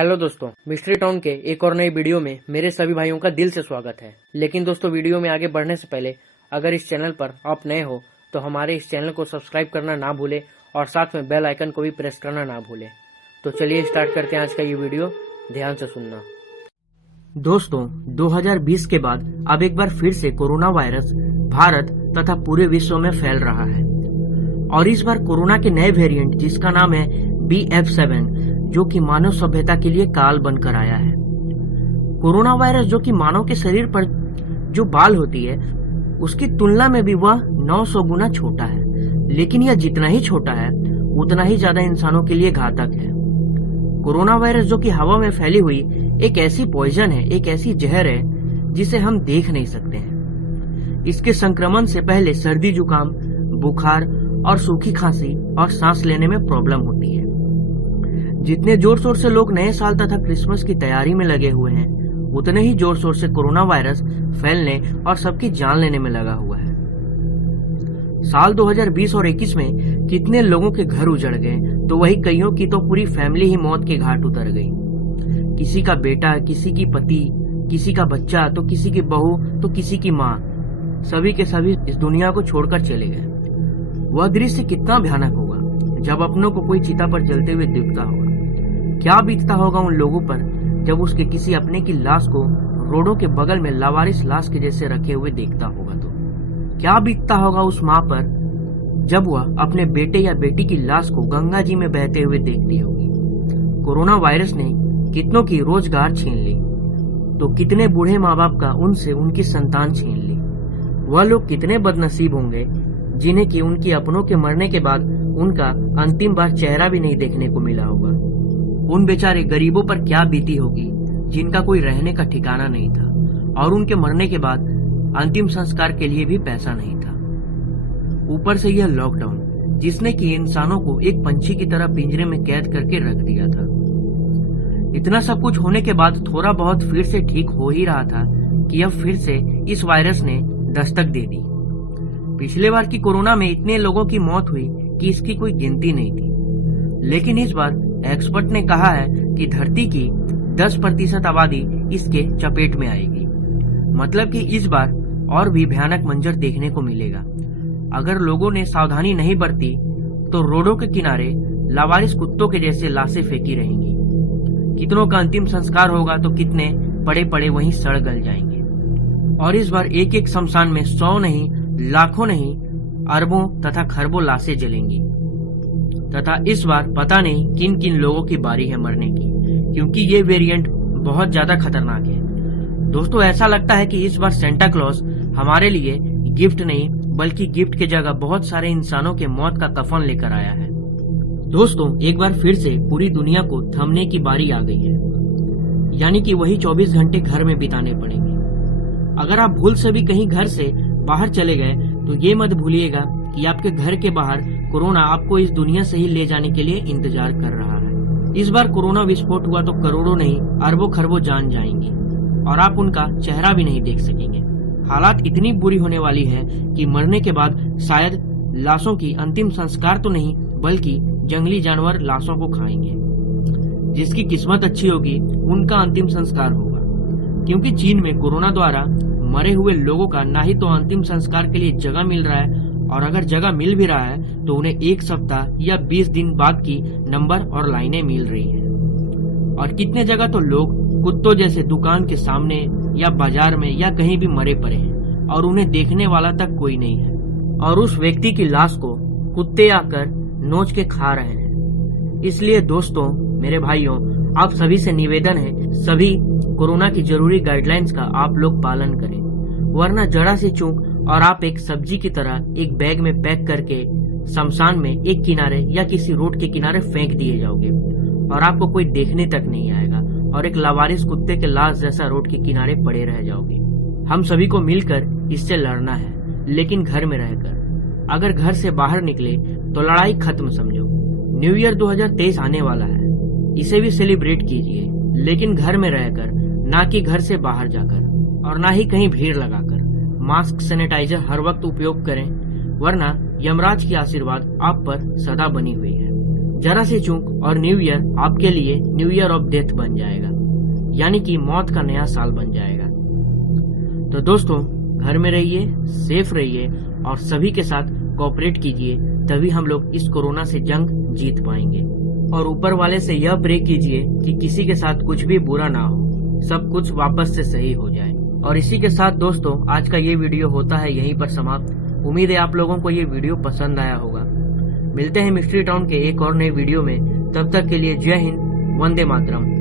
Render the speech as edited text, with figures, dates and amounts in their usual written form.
Hello दोस्तों, mystery town के एक और नई वीडियो में मेरे सभी भाइयों का दिल से स्वागत है। लेकिन दोस्तों, वीडियो में आगे बढ़ने से पहले अगर इस चैनल पर आप नए हो तो हमारे इस चैनल को सब्सक्राइब करना ना भूले और साथ में बेल आइकन को भी प्रेस करना ना भूले। तो चलिए स्टार्ट करते हैं आज का ये वीडियो, ध्यान से सुनना। दोस्तों, 2020 के बाद अब एक बार फिर से कोरोना वायरस भारत तथा पूरे विश्व में फैल रहा है और इस बार कोरोना के नए वेरिएंट जिसका नाम है BF7 जो कि मानव सभ्यता के लिए काल बनकर आया है। कोरोना वायरस जो कि मानव के शरीर पर जो बाल होती है उसकी तुलना में भी वह 900 गुना छोटा है, लेकिन यह जितना ही छोटा है उतना ही ज्यादा इंसानों के लिए घातक है। कोरोना वायरस जो कि हवा में फैली हुई एक ऐसी पॉइजन है, एक ऐसी जहर है जिसे हम देख नहीं सकते हैं। इसके संक्रमण से पहले सर्दी जुकाम, बुखार और सूखी खांसी और सांस लेने में प्रॉब्लम होती है। जितने जोर शोर से लोग नए साल तथा क्रिसमस की तैयारी में लगे हुए हैं, उतने ही जोर शोर से कोरोना वायरस फैलने और सबकी जान लेने में लगा हुआ है। साल 2020 और 21 में कितने लोगों के घर उजड़ गए, तो वही कईयों की तो पूरी फैमिली ही मौत के घाट उतर गई। किसी का बेटा, किसी की पति, किसी का बच्चा, तो किसी की बहू, तो किसी की माँ, सभी के सभी इस दुनिया को छोड़कर चले गए। वह दृश्य कितना भयानक होगा जब अपनों को कोई चिता पर जलते हुए दिखता होगा। क्या बीतता होगा उन लोगों पर जब उसके किसी अपने की लाश को रोडों के बगल में लावारिस लाश के जैसे रखे हुए देखता होगा। तो क्या बीतता होगा उस माँ पर जब वह अपने बेटे या बेटी की लाश को गंगा जी में बहते हुए देखती होगी। कोरोना वायरस ने कितनों की रोजगार छीन ली, तो कितने बूढ़े माँ बाप का उनसे उनकी संतान छीन ली। वह लोग कितने बदनसीब होंगे जिन्हें कि उनकी अपनों के मरने के बाद उनका अंतिम बार चेहरा भी नहीं देखने को मिला होगा। उन बेचारे गरीबों पर क्या बीती होगी जिनका कोई रहने का ठिकाना नहीं था और उनके मरने के बाद अंतिम संस्कार के लिए भी पैसा नहीं था। ऊपर से यह लॉकडाउन जिसने कि इंसानों को एक पंछी की तरह पिंजरे में कैद करके रख दिया था। इतना सब कुछ होने के बाद थोड़ा बहुत फिर से ठीक हो ही रहा था कि अब फिर से इस वायरस ने दस्तक दे दी। पिछले बार की कोरोना में इतने लोगों की मौत हुई कि इसकी कोई गिनती नहीं थी, लेकिन इस बार एक्सपर्ट ने कहा है कि धरती की 10% आबादी इसके चपेट में आएगी। मतलब कि इस बार और भी भयानक मंजर देखने को मिलेगा। अगर लोगों ने सावधानी नहीं बरती तो रोडों के किनारे लावारिस कुत्तों के जैसे लाशें फेंकी रहेंगी। कितनों का अंतिम संस्कार होगा तो कितने पड़े पड़े वहीं सड़ गल जाएंगे। और इस बार एक एक शमशान में 100 नहीं, लाखों नहीं, अरबों तथा खरबों लाशें जलेंगी। तथा इस बार पता नहीं किन किन लोगों की बारी है मरने की, क्योंकि ये वेरिएंट बहुत ज्यादा खतरनाक है। दोस्तों, ऐसा लगता है कि इस बार सेंटा क्लॉज हमारे लिए गिफ्ट नहीं बल्कि गिफ्ट के जगह बहुत सारे इंसानों के मौत का कफन लेकर आया है। दोस्तों, एक बार फिर से पूरी दुनिया को थमने की बारी आ गई है, यानी कि वही 24 घंटे घर में बिताने पड़ेंगे। अगर आप भूल से भी कहीं घर से बाहर चले गए तो ये मत भूलिएगा कि आपके घर के बाहर कोरोना आपको इस दुनिया से ही ले जाने के लिए इंतजार कर रहा है। इस बार कोरोना विस्फोट हुआ तो करोड़ों नहीं, अरबों खरबों जान जाएंगी और आप उनका चेहरा भी नहीं देख सकेंगे। हालात इतनी बुरी होने वाली है कि मरने के बाद शायद लाशों की अंतिम संस्कार तो नहीं बल्कि जंगली जानवर लाशों को खाएंगे। जिसकी किस्मत अच्छी होगी उनका अंतिम संस्कार होगा, क्योंकि चीन में कोरोना द्वारा मरे हुए लोगों का ना ही तो अंतिम संस्कार के लिए जगह मिल रहा है, और अगर जगह मिल भी रहा है तो उन्हें 1 सप्ताह या 20 दिन बाद की नंबर और लाइनें मिल रही हैं। और कितने जगह तो लोग कुत्तों जैसे दुकान के सामने या बाजार में या कहीं भी मरे पड़े हैं और उन्हें देखने वाला तक कोई नहीं है, और उस व्यक्ति की लाश को कुत्ते आकर नोच के खा रहे हैं। इसलिए दोस्तों, मेरे भाइयों, आप सभी से निवेदन है, सभी कोरोना की जरूरी गाइडलाइंस का आप लोग पालन करें, वरना जरा से चूक और आप एक सब्जी की तरह एक बैग में पैक करके शमशान में एक किनारे या किसी रोड के किनारे फेंक दिए जाओगे और आपको कोई देखने तक नहीं आएगा और एक लावारिस कुत्ते के लाश जैसा रोड के किनारे पड़े रह जाओगे। हम सभी को मिलकर इससे लड़ना है, लेकिन घर में रहकर। अगर घर से बाहर निकले तो लड़ाई खत्म समझो। न्यू ईयर 2023 आने वाला है, इसे भी सेलिब्रेट कीजिए, लेकिन घर में रहकर, ना कि घर से बाहर जाकर और ना ही कहीं भीड़ लगाकर। मास्क, सैनिटाइजर हर वक्त उपयोग करें, वरना यमराज की आशीर्वाद आप पर सदा बनी हुई है। जरा सी चूक और न्यू ईयर आपके लिए न्यू ईयर ऑफ डेथ बन जाएगा, यानी कि मौत का नया साल बन जाएगा। तो दोस्तों, घर में रहिए, सेफ रहिए और सभी के साथ कोऑपरेट कीजिए, तभी हम लोग इस कोरोना से जंग जीत पाएंगे। और ऊपर वाले से यह प्रे कीजिए कि किसी के साथ कुछ भी बुरा ना हो, सब कुछ वापस से सही हो जाए। और इसी के साथ दोस्तों, आज का ये वीडियो होता है यहीं पर समाप्त। उम्मीद है आप लोगों को ये वीडियो पसंद आया होगा। मिलते हैं मिस्ट्री टाउन के एक और नए वीडियो में, तब तक के लिए जय हिंद, वंदे मातरम।